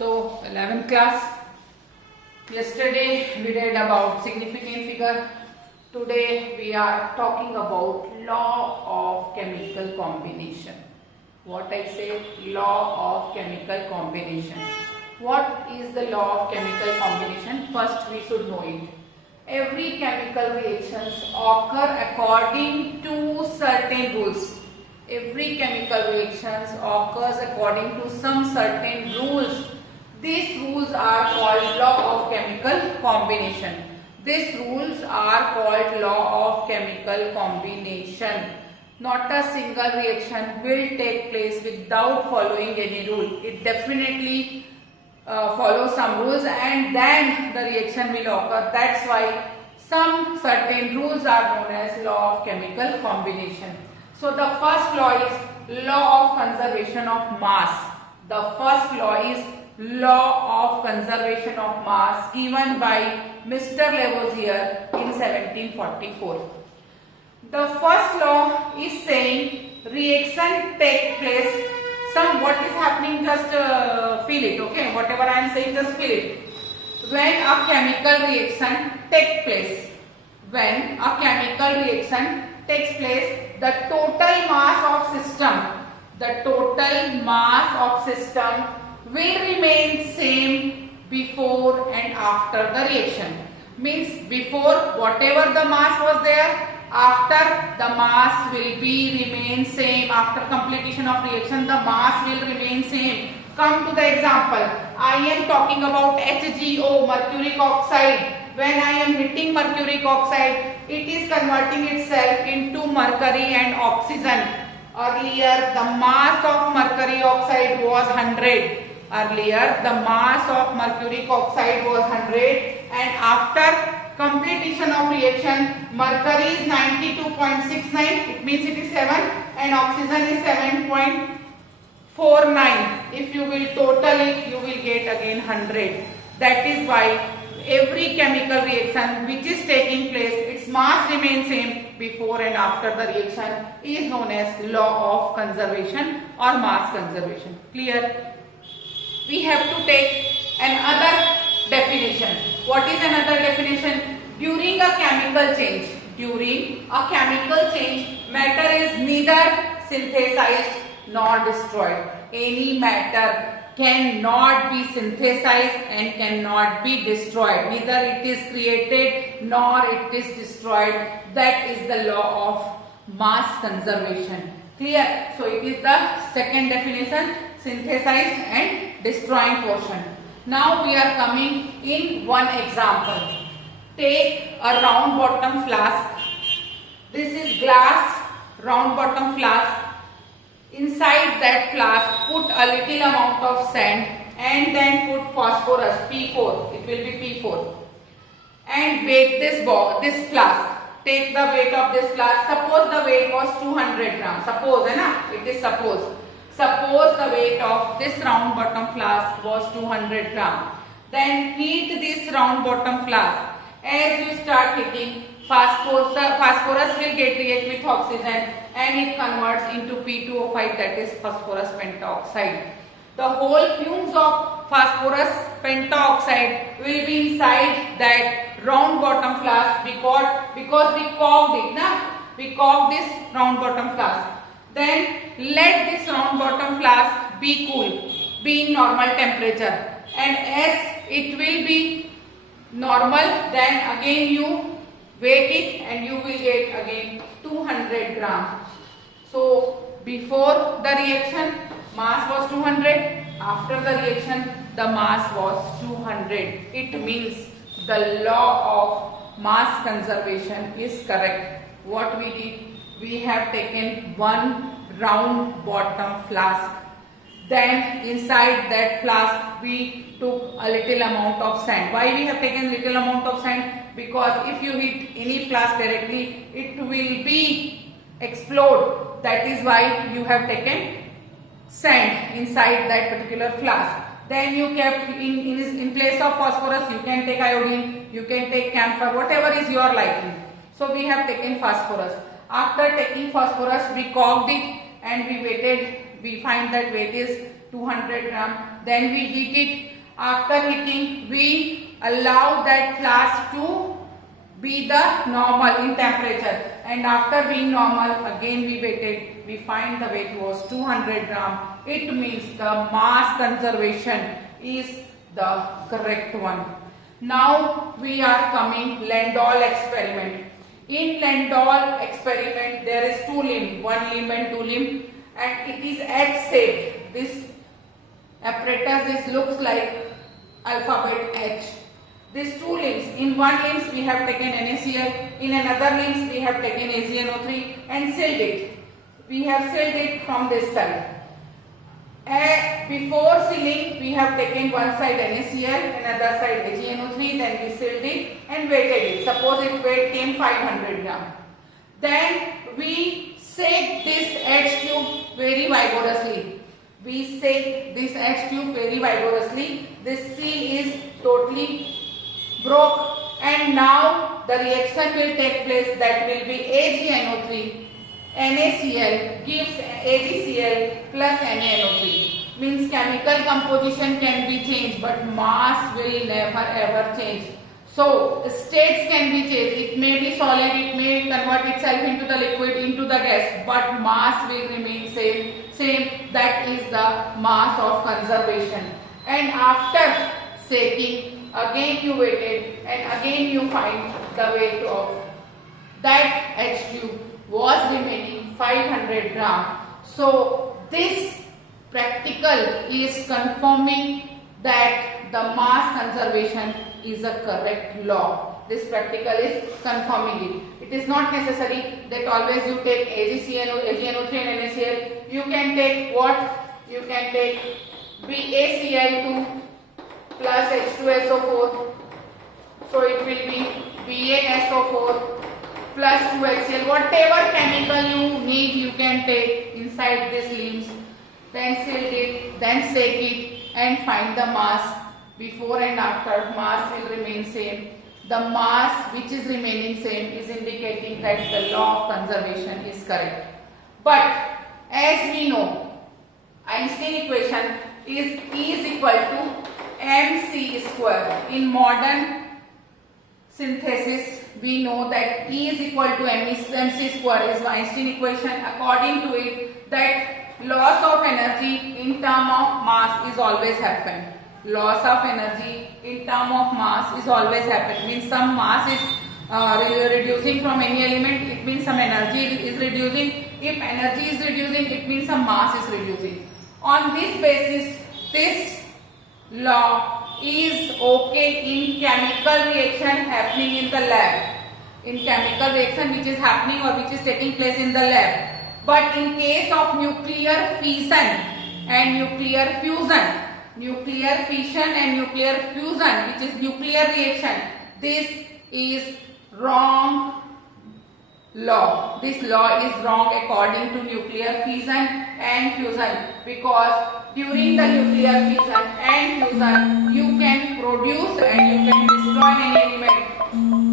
So 11th class. Yesterday we read about significant figure. Today we are talking about law of chemical combination. What I say? Law of chemical combination. What is the law of chemical combination? First we should know it. Every chemical reactions occur according to certain rules. Every chemical reactions occurs according to some certain rules. These rules are called law of chemical combination. These rules are called law of chemical combination. Not a single reaction will take place without following any rule. It definitely follows some rules and then the reaction will occur. That's why some certain rules are known as law of chemical combination. So the first law is law of conservation of mass. The first law is law of conservation of mass given by Mr. Lavoisier in 1744. The first law is saying reaction take place. What is happening, just feel it, okay? Whatever I am saying, just feel it. When a chemical reaction takes place, when a chemical reaction takes place, the total mass of system will remain same before and after the reaction. Means before whatever the mass was there, after the mass will be remain same. After completion of reaction, the mass will remain same. Come to the example. I am talking about HgO, mercuric oxide. When I am hitting mercuric oxide, it is converting itself into mercury and oxygen. Earlier, the mass of mercury oxide was 100. Earlier, the mass of mercuric oxide was 100, and after completion of reaction, mercury is 92.69. It means it is 7, and oxygen is 7.49. If you will total it, you will get again 100. That is why every chemical reaction which is taking place, its mass remains same before and after the reaction, is known as law of conservation or mass conservation. Clear? We have to take another definition. What is another definition? During a chemical change, matter is neither synthesized nor destroyed. Any matter cannot be synthesized and cannot be destroyed. Neither it is created nor it is destroyed. That is the law of mass conservation. Clear? So it is the second definition, synthesized and destroying portion. Now we are coming in one example. Take a round bottom flask. This is glass, round bottom flask. Inside that flask, put a little amount of sand and then put phosphorus, P4. It will be P4. And weight this flask. Take the weight of this flask. Suppose the weight was 200 grams. Suppose, it is suppose. Suppose the weight of this round bottom flask was 200 grams. Then heat this round bottom flask. As you start heating, phosphorus will get react with oxygen and it converts into P2O5, that is phosphorus pentoxide. The whole fumes of phosphorus pentoxide will be inside that round bottom flask because we corked it. We corked this round bottom flask. Then let this round bottom flask be cool, be in normal temperature, and as it will be normal, then again you weight it and you will get again 200 grams. So before the reaction mass was 200, after the reaction the mass was 200. It means the law of mass conservation is correct. What we did, we have taken one round bottom flask. Then inside that flask we took a little amount of sand. Why we have taken little amount of sand? Because if you hit any flask directly, it will be explode. That is why you have taken sand inside that particular flask. Then you kept in place of phosphorus, you can take iodine, you can take camphor, whatever is your liking. So we have taken phosphorus. After taking phosphorus, we corked it and we weighted. We find that weight is 200 gram. then we heat it. After heating, we allow that flask to be the normal in temperature, and after being normal, again we weighted. We find the weight was 200 gram. It means the mass conservation is the correct one. Now we are coming Landau experiment. In Landau experiment, there is two limb, one limb and two limb, and it is H shaped. This apparatus looks like alphabet H. These two limbs, in one limbs we have taken NaCl, in another limbs we have taken AgNO3 and sealed it. We have sealed it from this side. Before sealing, we have taken one side NaCl, another side AgNO3, then we sealed it and weighted it. Suppose its weight came 500 gram. Then we shake this H tube very vigorously. We shake this H tube very vigorously. This seal is totally broke, and now the reaction will take place. That will be AgNO3, NaCl gives AgCl plus NaNO3. Means chemical composition can be changed, but mass will never ever change. So states can be changed. It may be solid, it may convert itself into the liquid, into the gas, but mass will remain same. That is the mass of conservation. And after shaking, again you weight it, and again you find the weight of that H tube was remaining 500 gram. So this practical is confirming that the mass conservation is a correct law. This practical is confirming it. It is not necessary that always you take AgNO3 and NaCl. You can take what? You can take BaCl2 plus H2SO4. So it will be BaSO4 plus 2HCl. Whatever chemical you need, you can take inside these limbs. Then seal it, then shake it, and find the mass. Before and after, mass will remain same. The mass which is remaining same is indicating that the law of conservation is correct. But as we know, Einstein equation is E is equal to mc square. In modern synthesis, we know that E is equal to mc square is Einstein equation. According to it, that loss of energy in term of mass is always happen. Loss of energy in term of mass is always happen. Means some mass is reducing from any element, it means some energy is reducing. If energy is reducing, it means some mass is reducing. On this basis, this law is okay in chemical reaction happening in the lab. In chemical reaction which is happening or which is taking place in the lab. But in case of nuclear fission and nuclear fusion, which is nuclear reaction, this is wrong law. This law is wrong according to nuclear fission and fusion, because during the nuclear fission and fusion you can produce and you can destroy any element.